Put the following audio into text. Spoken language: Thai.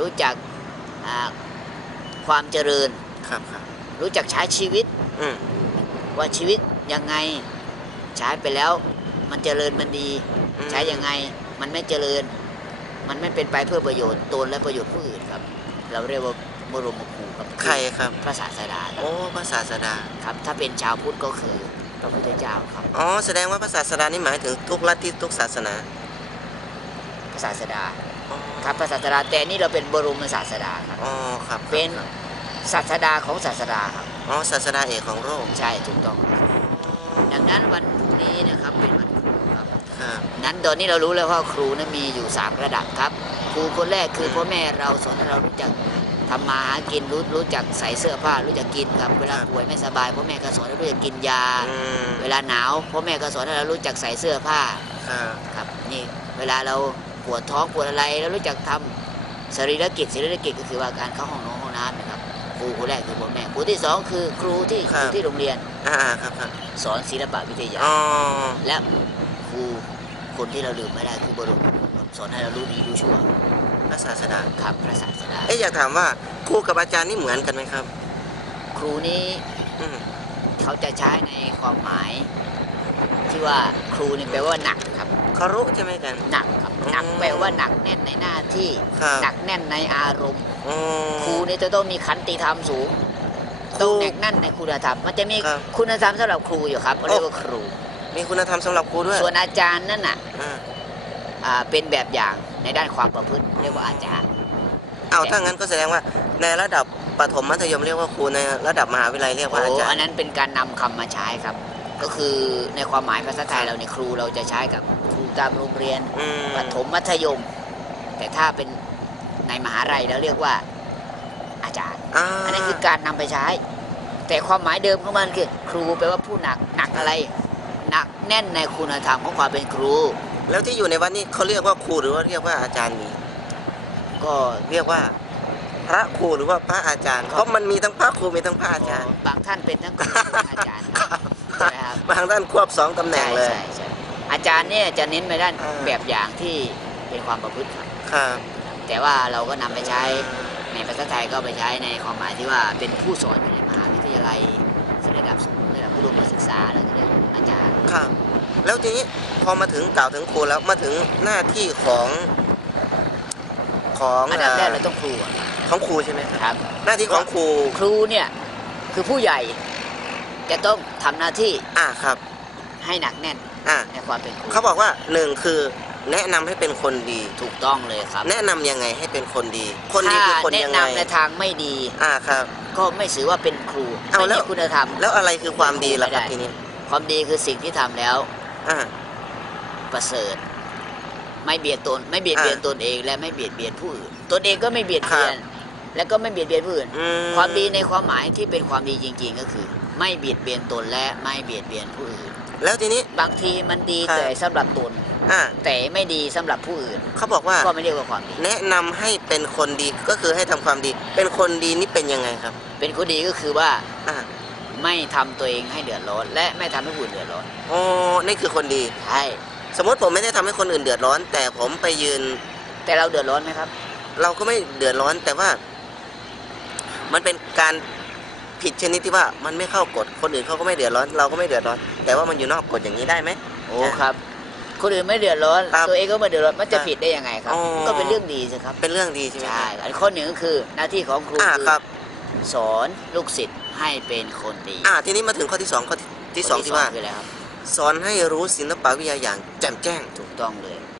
รู้จักอ่าความเจริญครับครับรู้จักใช้ชีวิตอืมว่าชีวิตยังไงใช้ไปแล้ว มันเจริญมันดีอืมใช้ยังไงมันไม่เจริญ มันไม่เป็นไปเพื่อประโยชน์ตนและประโยชน์ผู้อื่นครับ เราเรียกว่าบรมครูครับใครครับพระศาสดาครับโอ้พระศาสดาครับ ถ้าเป็นชาวพุทธก็คือพระพุทธเจ้าครับอ๋อแสดงว่าพระศาสดานี่หมายถึงทุกลัทธิทุกศาสนาพระศาสดาอ๋อ ครับพระศาสดาแต่นี่เราเป็นบรมศาสดาครับ อ๋อครับเป็นครับศาสดาของศาสดาครับอ๋อศาสดาเอกของโลกใช่ถูกต้องดังนั้นวันพรุ่งนี้นะครับเป็นวันครูครับครับนั้นตอนนี้เรารู้แล้วว่าครูนั้นมีอยู่3ระดับครับ ครูคนแรกคือพ่อแม่เราสอนให้เรารู้จักทำมาหากินรู้รู้จักใส่เสื้อผ้ารู้จักกินครับเวลาป่วยไม่สบายพ่อแม่ก็สอนให้รู้จักกินยา อืมเวลาหนาวพ่อแม่ก็สอนให้เรารู้จักใส่เสื้อผ้า ครับครับนี่เวลาเรา ปวดท้องปวดอะไรเรารู้จักทำสรีรกิจสรีรกิจก็คือว่าการเข้าห้องน้ำห้องน้ำนะครับครูคนแรกคือพ่อแม่ครูที่สองคือครูที่ครูที่โรงเรียนอ่าครับครับสอนศิลปะวิทยาอ๋อและครูคนที่เราลืมไม่ได้คือบรมครูครับสอนให้เรารู้ดีรู้ชั่วพระศาสดาครับพระศาสดาเอ๊ะอยากถามว่าครูกับอาจารย์นี่เหมือนกันไหมครับ ครูนี้อืมเขาจะใช้ในความหมาย ที่ว่าครูนี่แปลว่าหนัก ครับคารุใช่ไหมกัน หนักครับอืมหนักแปลว่าหนักแน่นในหน้าที่ครับ หนักแน่นในอารมณ์อ๋อครูนี่จะต้องมีขันติธรรมสูงครูต้องหนักแน่นในคุณธรรม มันจะมีครับคุณธรรมสำหรับครูอยู่ครับเขาเรียกว่าครู มีคุณธรรมสำหรับครูด้วยส่วนอาจารย์นั่นน่ะอ่าอ่าเป็นแบบอย่างในด้านความประพฤติเรียกว่าอาจารย์ เอาถ้างั้นก็แสดงว่าในระดับประถมมัธยมเรียกว่าครูในระดับมหาวิทยาลัยเรียกว่าอาโอ้จารอันย์นั้นเป็นการนำคำมาใช้ครับ ก็คือในความหมายภาษาไทยเราในยครูเราจะใช้กับครู ตามโรงเรียนอืมประถมมัธยม แต่ถ้าเป็นในมหาลัยเราเรียกว่า อาจารย์อ่าอันนี้คือการนำไปใช้ แต่ความหมายเดิมของมันคือ ครูแปลว่าผู้หนักหนักอะไร หนักแน่นในคุณธรรมของความเป็นครู แล้วที่อยู่ในวัดนี้เขาเรียกว่าครูหรือว่าเรียกว่าอาจารย์มีก็เรียกว่าพระครูหรือว่าพระอาจารย์เพราะมันมีทั้งพระครูมีทั้งพระอาจารย์ บางท่านเป็นทั้งครูทั้งอาจารย์ครับใช่ครับบางด้านควบสองตำแหน่งใช่เลยใช่ใช่ อาจารย์เนี่ยจะเน้นไปด้านอ่า แบบอย่างที่เป็นความประพฤติครับครับ แต่ว่าเราก็นำไปใช้ในภาษาไทยก็ไปใช้ในความหมายที่ว่าเป็นผู้สอนอยู่ในมหาวิทยาลัยระดับสูงระดับอุดมศึกษาแล้วก็เรียกอาจารย์ ครับ แล้วทีนี้พอมาถึงกล่าวถึงครูแล้วมาถึงหน้าที่ของของอันดับแรกเอ่เราอต้องครูก่อนของครูใช่ไหมครับครับ หน้าที่ของครู ครูเนี่ยคือผู้ใหญ่จะต้องทำหน้าที่อ่าครับ ให้หนักแน่น อ่าในความเป็นครูเขาบอกว่าหนึ่งคือแนะนำให้เป็นคนดี ถูกต้องเลยครับแนะนำยังไงให้เป็นคนดี คนดีถ้าคือคนแนะยังไงนำในทางไม่ดี อ่าครับ ก็ไม่ถือว่าเป็นครูเอาไม่แล้วมีคุณธรรม แล้วอะไรคือความดีล่ะครับไม่ได้ ทีนี้ความดีคือสิ่งที่ทำแล้วอ่า ประเสริฐ ไม่เบียดตนไม่เบียดอ่าเบียนตนเองและไม่เบียดเบียนผู้อื่นตนเองก็ไม่เบียดเบียน และก็ไม่เบียดเบียนผู้อื่น อืความดีในความหมายที่เป็นความดีจริง ๆ ก็คือ ไม่เบียดเบียนตนและไม่เบียดเบียนผู้อื่น แล้วทีนี้ บางทีมันดีครับ แต่สำหรับตน อ่าแต่ไม่ดีสำหรับผู้อื่น เขาบอกว่าก็ไม่เรียกว่าความดี แนะนำให้เป็นคนดีก็คือให้ทำความดี เป็นคนดีนี่เป็นยังไงครับ เป็นคนดีก็คือว่าอ่าไม่ทำตัวเองให้เดือดร้อน และไม่ทำให้ผู้อื่นเดือดร้อนอ๋อนี่คือคนดี ใช่สมมติผมไม่ได้ทำให้คนอื่นเดือดร้อน แต่ผมไปยืน แต่เราเดือดร้อนไหมครับ เราก็ไม่เดือดร้อนแต่ว่า มันเป็นการผิดชนิดที่ว่ามันไม่เข้ากฎคนอื่นเขาก็ไม่เดือดร้อน เราก็ไม่เดือดร้อน แต่ว่ามันอยู่นอกกฎอย่างนี้ได้ไหม โอ้ครับ คนอื่นไม่เดือดร้อน ครับตัวเองก็ไม่เดือดร้อนมันจะครับผิดได้ยังไงครับ อ๋อ ก็เป็นเรื่องดีสิครับเป็นเรื่องดีใช่ไหมใช่ครับอันข้อหนึ่งก็คือหน้าที่ของครูอ่าคือครับ สอนลูกศิษย์ให้เป็นคนดีอ่าทีนี้มาถึงข้อที่สองข้อที่ที่สองที่ว่า คืออะไรครับสอนให้รู้ศิลปวิทยาอย่างแจ่มแจ้ง ถูกต้องเลยอ